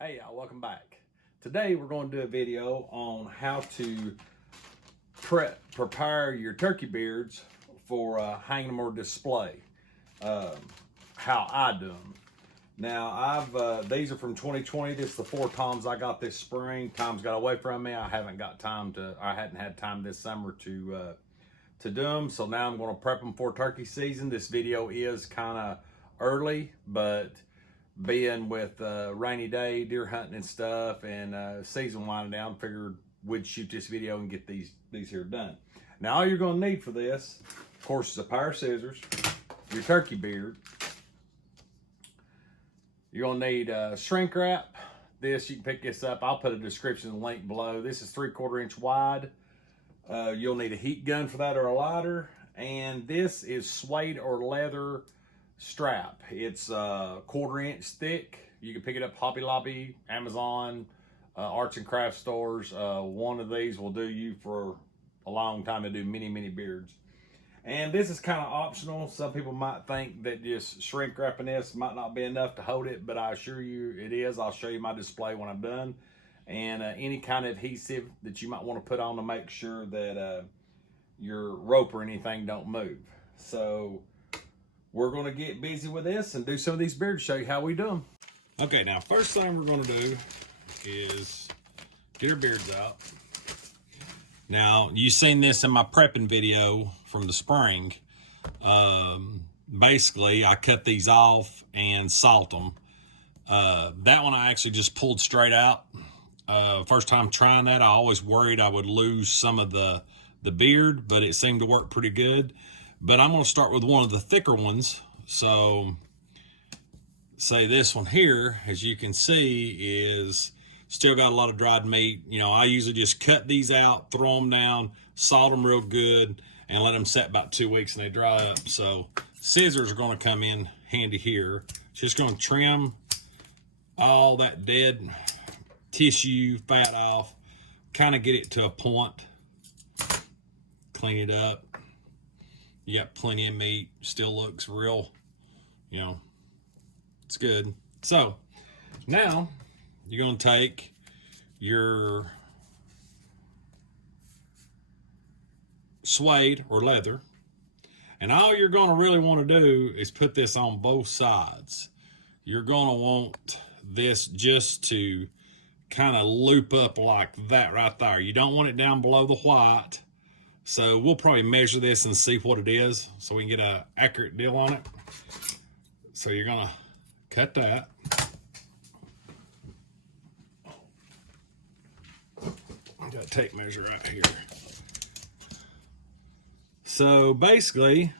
Hey y'all, welcome back. Today we're going to do a video on how to prepare your turkey beards for hanging them or display. How I do them. Now these are from 2020. This is the 4 toms I got this spring. Time's got away from me. I hadn't had time this summer to do them. So now I'm going to prep them for turkey season. This video is kind of early, but being with rainy day, deer hunting and stuff, and season winding down, figured we'd shoot this video and get these here done. Now all you're going to need for this, of course, is a pair of scissors, your turkey beard. You're going to need shrink wrap. This, you can pick this up. I'll put a description link below. This is 3/4 inch wide. You'll need a heat gun for that or a lighter. And this is suede or leather strap. It's 1/4 inch thick. You can pick it up Hobby Lobby, Amazon, arts and craft stores. One of these will do you for a long time to do many beards. And this is kind of optional. Some people might think that just shrink wrapping this might not be enough to hold it, but I assure you it is. I'll show you my display when I'm done. And any kind of adhesive that you might want to put on to make sure that your rope or anything don't move. So we're going to get busy with this and do some of these beards, show you how we do them. Okay, now first thing we're going to do is get our beards out. Now, you've seen this in my prepping video from the spring. Basically, I cut these off and salt them. That one I actually just pulled straight out. First time trying that, I always worried I would lose some of the beard, but it seemed to work pretty good. But I'm going to start with one of the thicker ones. So, say this one here, as you can see, is still got a lot of dried meat. You know, I usually just cut these out, throw them down, salt them real good, and let them set about 2 weeks and they dry up. So scissors are going to come in handy here. Just going to trim all that dead tissue, fat off, kind of get it to a point, clean it up. You got plenty of meat, still looks real, you know, it's good. So now you're going to take your suede or leather, and all you're going to really want to do is put this on both sides. You're going to want this just to kind of loop up like that right there. You don't want it down below the white. So we'll probably measure this and see what it is so we can get an accurate deal on it. So you're going to cut that. I got a tape measure right here. So basically,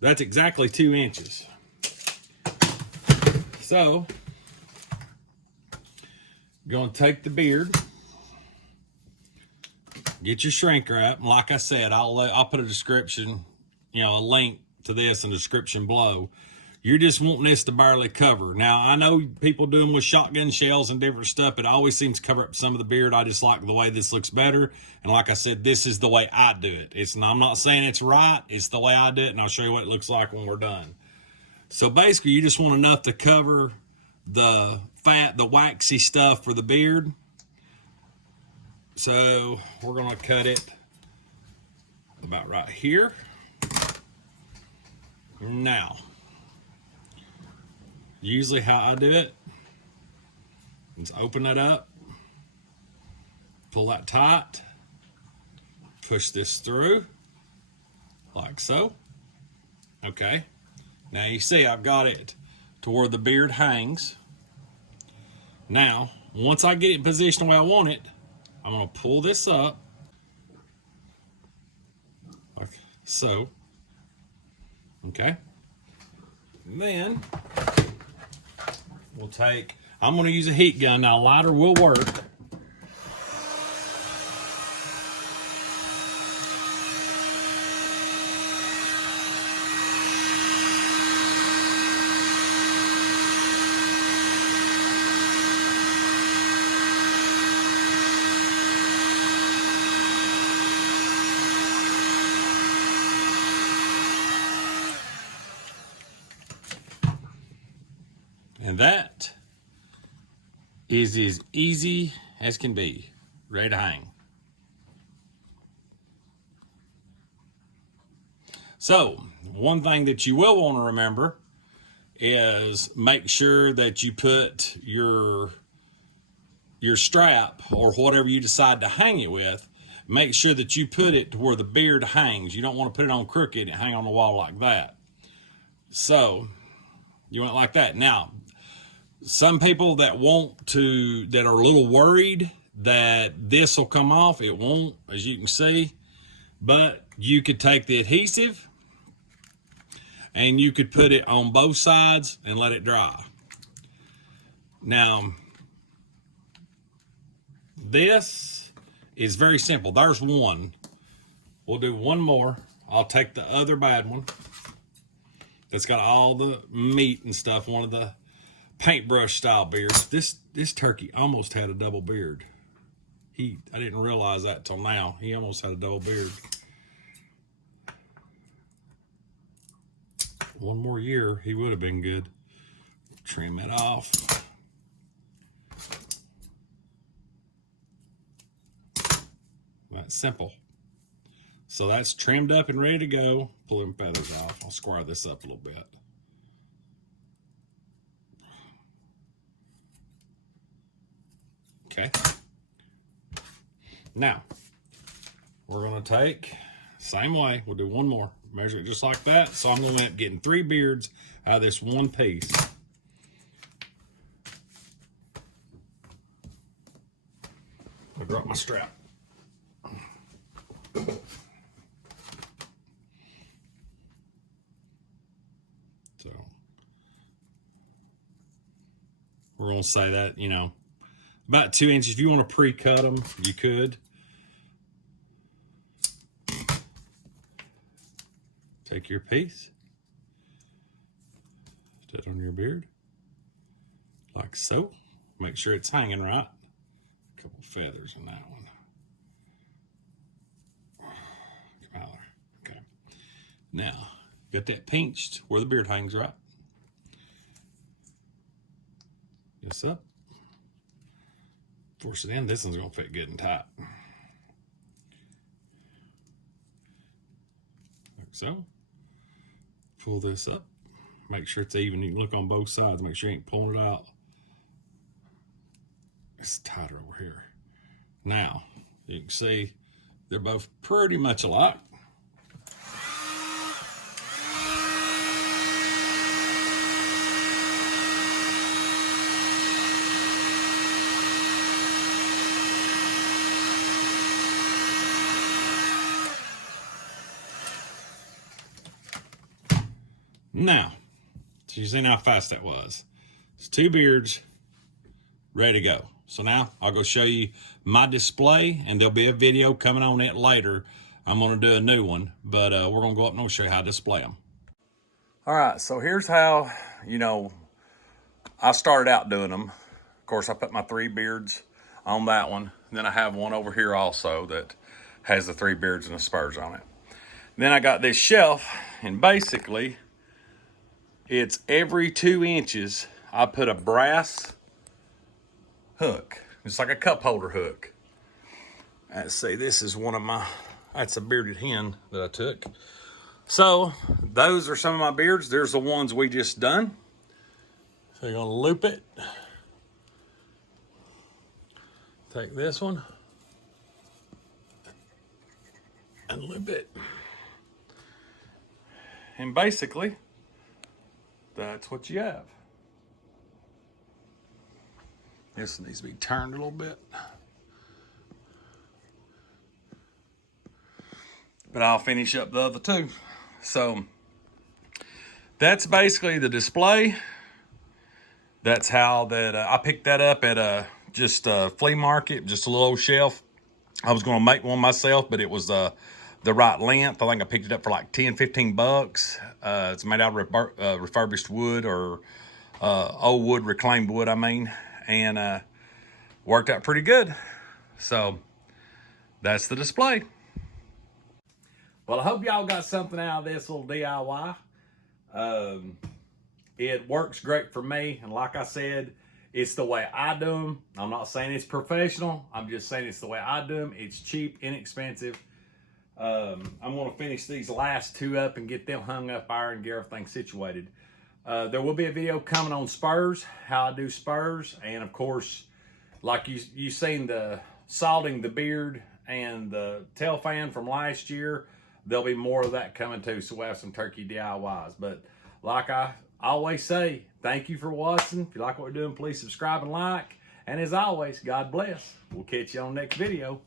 that's exactly 2 inches. So, you're going to take the beard, get your shrink wrap, and like I said, I'll put a description, you know, a link to this in the description below. You're just wanting this to barely cover. Now, I know people do them with shotgun shells and different stuff. It always seems to cover up some of the beard. I just like the way this looks better. And like I said, this is the way I do it. I'm not saying it's right. It's the way I do it, and I'll show you what it looks like when we're done. So basically, you just want enough to cover the fat, the waxy stuff for the beard. So we're going to cut it about right here. Now, usually how I do it is open it up, pull that tight, push this through like so. Okay, now you see I've got it to where the beard hangs. Now, once I get it positioned the way I want it, I'm going to pull this up like so. Okay, and then we'll take, I'm going to use a heat gun. Now, a lighter will work. And that is as easy as can be. Ready to hang. So, one thing that you will want to remember is make sure that you put your strap or whatever you decide to hang it with, make sure that you put it to where the beard hangs. You don't want to put it on crooked and hang on the wall like that. So, you want it like that. Now, some people that are a little worried that this will come off, it won't, as you can see, but you could take the adhesive and you could put it on both sides and let it dry. Now, this is very simple. There's one. We'll do one more. I'll take the other bad one that's got all the meat and stuff, one of the paintbrush style beards. This turkey almost had a double beard. I didn't realize that till now. He almost had a double beard. One more year, he would have been good. Trim it off. That's simple. So that's trimmed up and ready to go. Pull them feathers off. I'll square this up a little bit. Okay. Now, we're going to take, same way, we'll do one more. Measure it just like that. So I'm going to end up getting 3 beards out of this one piece. I dropped my strap. So we're going to say that, you know, about 2 inches. If you want to pre-cut them, you could. Take your piece, put it on your beard, like so. Make sure it's hanging right. A couple feathers on that one. Come out there. Okay. Now, got that pinched where the beard hangs right. This up. Force it in. This one's gonna fit good and tight. Like so. Pull this up. Make sure it's even. You can look on both sides. Make sure you ain't pulling it out. It's tighter over here. Now, you can see they're both pretty much alike. Now, so you see how fast that was. It's 2 beards ready to go. So now I'll go show you my display, and there'll be a video coming on it later. I'm going to do a new one, but we're going to go up and I'll show you how to display them. All right, so here's how, you know, I started out doing them. Of course, I put my 3 beards on that one. And then I have one over here also that has the 3 beards and the spurs on it. Then I got this shelf, and basically it's every 2 inches I put a brass hook. It's like a cup holder hook. Let's see, this is one of my, that's a bearded hen that I took. So those are some of my beards. There's the ones we just done. So you're gonna loop it. Take this one and loop it. And basically, that's what you have. This needs to be turned a little bit. But I'll finish up the other 2. So that's basically the display. That's how that I picked that up at just a flea market, just a little old shelf. I was going to make one myself, but it was the right length. I think I picked it up for like 10, 15 bucks. It's made out of refurbished wood, or old wood, reclaimed wood, I mean. And worked out pretty good. So that's the display. Well, I hope y'all got something out of this little DIY. It works great for me. And like I said, It's the way I do them. I'm not saying it's professional. I'm just saying it's the way I do them. It's cheap, inexpensive. I'm going to finish these last two up and get them hung up there and get everything situated. There will be a video coming on spurs, how I do spurs, and of course, like you seen the salting the beard and the tail fan from last year, there'll be more of that coming too, so we'll have some turkey DIYs. But like I always say, thank you for watching. If you like what we're doing, please subscribe and like. And as always, God bless. We'll catch you on the next video.